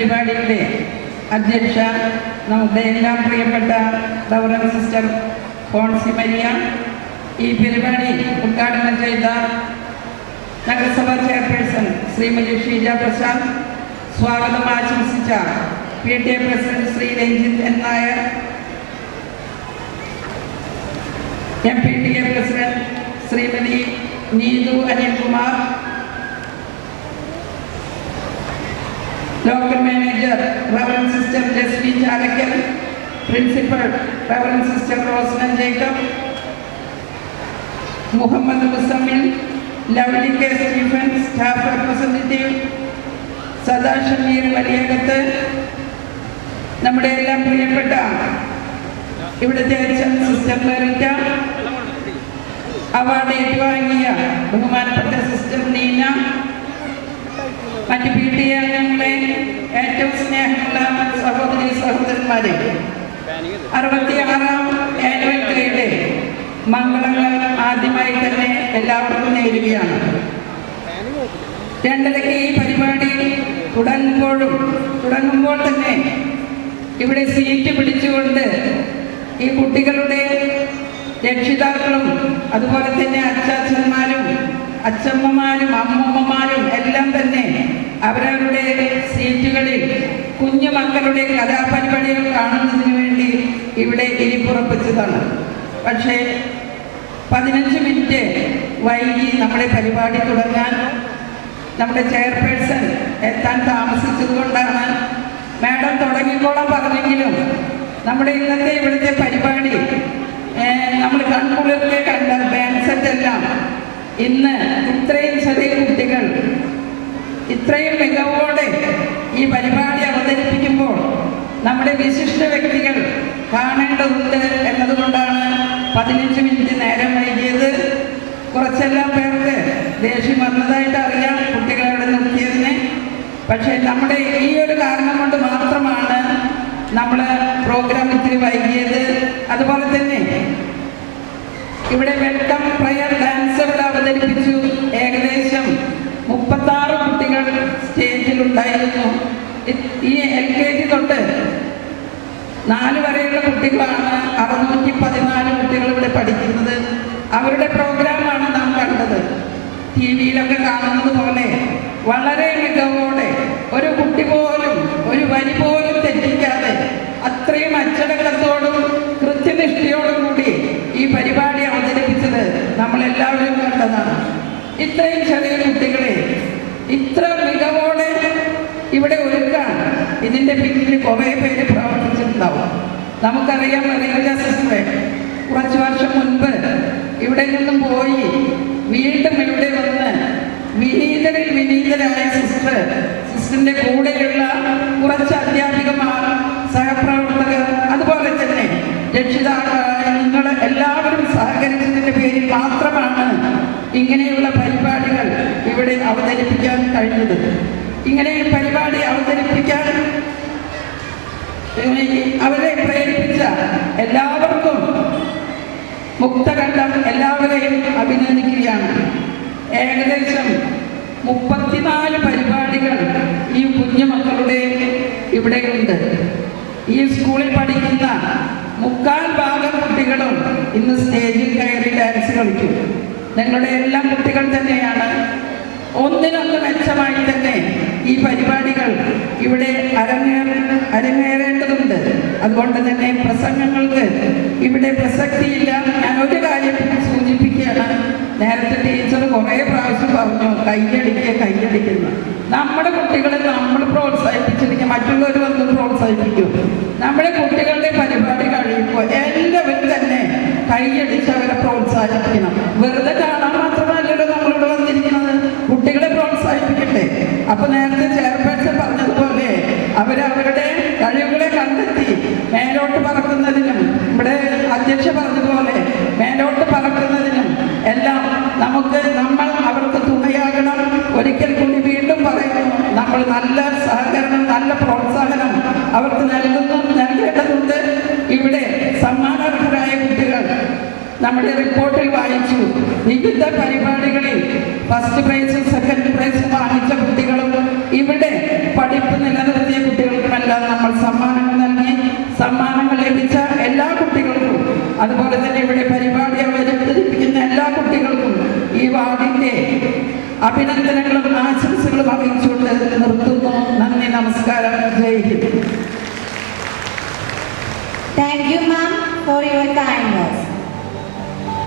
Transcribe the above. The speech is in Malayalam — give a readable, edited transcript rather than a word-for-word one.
പരിപാടിയുടെ അധ്യക്ഷ നമ്മുടെ എല്ലാം പ്രിയപ്പെട്ട റവറൻഡ് സിസ്റ്റർ ഫോൺസി മരിയ, ഈ പരിപാടി ഉദ്ഘാടനം ചെയ്ത നഗരസഭാ ചെയർപേഴ്സൺ ശ്രീമതി ഷീജ പ്രസാദ്, സ്വാഗതം ആശംസിച്ച PTA president Shri Ranjith N Nair, MPTA president Shrimati Neethu Anilkumar, local manager reverend sister Jasmi Chalakkal, principal reverend sister Rosnan Jacob, Muhammad Muzammil, Lovely K Stephen, staff representative സദാ ഷമീർ വലിയകത്ത്, നമ്മുടെ എല്ലാം പ്രിയപ്പെട്ട ഇവിടുത്തെ അച്ഛൻ സിസ്റ്റർ മെറിറ്റ, അവാർഡ് ഏറ്റുവാങ്ങിയ ബഹുമാനപ്പെട്ട സിസ്റ്റർ നീന, മറ്റ് PTA അംഗങ്ങളെ, ഏറ്റവും സ്നേഹമുള്ള സഹോദരി സഹോദരന്മാരെ, 66ാം ആനുവൽ ഡേയുടെ മംഗളങ്ങൾ ആദ്യമായി തന്നെ എല്ലാവർക്കും നേരുകയാണ്. 2:30 ഈ പരിപാടി തുടങ്ങുമ്പോൾ തന്നെ ഇവിടെ സീറ്റ് പിടിച്ചുകൊണ്ട് ഈ കുട്ടികളുടെ രക്ഷിതാക്കളും അതുപോലെ തന്നെ അച്ചാച്ചന്മാരും അച്ചമ്മമാരും അമ്മൂമ്മമാരും എല്ലാം തന്നെ അവരവരുടെ സീറ്റുകളിൽ കുഞ്ഞു മക്കളുടെ കലാപരിപാടികൾ കാണുന്നതിന് വേണ്ടി ഇവിടെ ഇരിപ്പുറപ്പിച്ചതാണ്. പക്ഷേ 15 മിനിറ്റ് വൈകി നമ്മുടെ പരിപാടി തുടങ്ങാൻ നമ്മുടെ ചെയർപേഴ്സൺ എത്താൻ താമസിച്ചതുകൊണ്ടാണ്. മാഡം തുടങ്ങിക്കോളാൻ പറഞ്ഞെങ്കിലും നമ്മുടെ ഇന്നത്തെ ഇവിടുത്തെ പരിപാടി നമ്മൾ കൺകുളിർക്കെ കണ്ട ബാൻഡ് സെറ്റെല്ലാം ഇന്ന് ഇത്രയും ചെറിയ കുട്ടികൾ ഇത്രയും മികവോടെ ഈ പരിപാടി അവതരിപ്പിക്കുമ്പോൾ നമ്മുടെ വിശിഷ്ട വ്യക്തികൾ കാണേണ്ടതുണ്ട് എന്നതുകൊണ്ടാണ് 15 മിനിറ്റ് നേരം വൈകിയത്. കുറച്ചെല്ലാം പേർക്ക് ദേഷ്യം വന്നതായിട്ട് അറിയാം കുട്ടികളവിടെ നിർത്തിയതിന്. പക്ഷേ നമ്മുടെ ഈ ഒരു കാരണം കൊണ്ട് മാത്രമാണ് നമ്മൾ പ്രോഗ്രാം ഇത്തിരി വൈകിയത്. അതുപോലെ തന്നെ ഇവിടെ വെൽക്കം പ്രയർ ഡാൻസ് ഇവിടെ അവതരിപ്പിച്ചു. ഏകദേശം 36 കുട്ടികൾ സ്റ്റേജിലുണ്ടായിരുന്നു. ഈ LKG തൊട്ട് 4 വരെയുള്ള കുട്ടികളാണ് 614 കുട്ടികൾ ഇവിടെ പഠിക്കുന്നത്. അവരുടെ പ്രോഗ്രാമാണ് നാം കണ്ടത്. TV-യിലൊക്കെ കാണുന്നത് പോലെ വളരെ മികവോടെ ഒരു കുട്ടി പോലും ഒരു വരി പോലും തെറ്റിക്കാതെ അത്രയും അച്ചടക്കത്തോടും കൃത്യനിഷ്ഠയോടും കൂടി ഈ പരിപാടി അവതരിപ്പിച്ചത് നമ്മളെല്ലാവരും കണ്ടതാണ്. ഇത്രയും ചെറിയ കുട്ടികളെ ഇത്ര മികവോടെ ഇവിടെ ഒരുക്കാൻ ഇതിൻ്റെ പിന്നിൽ കുറേ പേര് പ്രവർത്തിച്ചിട്ടുണ്ടാവും. നമുക്കറിയാം, റീജ സിസ്റ്ററെ കുറച്ച് വർഷം മുൻപ് ഇവിടെ നിന്നും പോയി വീണ്ടും ഇവിടെ വന്ന് വിനീതരായ സിസ്റ്ററിൻ്റെ കൂടെയുള്ള കുറച്ച് അധ്യാപികമാർ, സഹപ്രവർത്തകർ, അതുപോലെ തന്നെ രക്ഷിതാക്കളായ നിങ്ങൾ എല്ലാവരും സഹകരിച്ചതിൻ്റെ പേരിൽ മാത്രമാണ് ഇങ്ങനെയുള്ള പരിപാടികൾ ഇവിടെ അവതരിപ്പിക്കാൻ കഴിഞ്ഞത്. ഇങ്ങനെ പരിപാടി അവതരിപ്പിക്കാൻ അവരെ പ്രേരിപ്പിച്ച എല്ലാവർക്കും മുക്തകണ്ഠം എല്ലാവരെയും അഭിനന്ദിക്കുകയാണ്. ഏകദേശം 34 പരിപാടികൾ ഈ കുഞ്ഞുമക്കളുടെ ഇവിടെയുണ്ട്. ഈ സ്കൂളിൽ പഠിക്കുന്ന 3/4 കുട്ടികളും ഇന്ന് സ്റ്റേജിൽ കയറി ഡാൻസ് കളിക്കും. നിങ്ങളുടെ എല്ലാം കുട്ടികൾ തന്നെയാണ്. ഒന്നിനൊന്ന് മെച്ചമായി തന്നെ ഈ പരിപാടികൾ ഇവിടെ അരങ്ങേറേണ്ടതുണ്ട്. അതുകൊണ്ട് തന്നെ പ്രസംഗങ്ങൾക്ക് ഇവിടെ പ്രസക്തിയില്ല. ഞാൻ ഒരു കാര്യം സൂചിപ്പിക്കുകയാണ്. നേരത്തെ ടീച്ചർ കുറേ പ്രാവശ്യം പറഞ്ഞു കൈയടിക്കുന്നു. നമ്മുടെ കുട്ടികളെ നമ്മൾ പ്രോത്സാഹിപ്പിച്ചിരിക്കും, മറ്റുള്ളവർ വന്ന് പ്രോത്സാഹിപ്പിക്കും. നമ്മുടെ കുട്ടികളുടെ പരിപാടി കഴിയുമ്പോൾ എല്ലാവരും തന്നെ കൈയടിച്ച് അവരെ പ്രോത്സാഹിപ്പിക്കണം. വെറുതെ കാണാൻ മാത്രമല്ലല്ലോ നമ്മളിവിടെ വന്നിരിക്കുന്നത്, കുട്ടികളെ പ്രോത്സാഹിപ്പിക്കട്ടെ. അപ്പൊ നേരത്തെ ചെയർപേഴ്സൺ പറഞ്ഞതുപോലെ അവരവരുടെ കഴിവുകളെ കണ്ടെത്തി മേലോട്ട് പറക്കുന്നതിനും, ഇവിടെ അധ്യക്ഷ പറഞ്ഞതുപോലെ മേലോട്ട് പറക്കുന്നതിനും എല്ലാം നമ്മൾ അവർക്ക് തുണയാകണം. ഒരിക്കൽ കൂടി വീണ്ടും പറയുന്നു, നമ്മൾ നല്ല സഹകരണം, നല്ല പ്രോത്സാഹനം അവർക്ക് നൽകേണ്ടതുണ്ട്. ഇവിടെ സമ്മാനാർഹരായ കുട്ടികൾ നമ്മുടെ റിപ്പോർട്ടിൽ വായിച്ചു. വിവിധ പരിപാടികളിൽ ഫസ്റ്റ് പ്രൈസും സെക്കൻഡ് പ്രൈസും വാങ്ങിച്ച കുട്ടികളും ഇവിടെ പഠിപ്പ് നിലനിർത്തിയ അതുപോലെ തന്നെ ഇവിടെ പരിപാടി അവതരിപ്പിക്കുന്ന എല്ലാ കുട്ടികൾക്കും ഈ വാർഡിൻ്റെ അഭിനന്ദനങ്ങളും ആശംസകളും അറിയിച്ചുകൊണ്ട് നിർത്തുന്നു. നന്ദി, നമസ്കാരം, ജയ് Hind. Thank you, ma'am, for your kind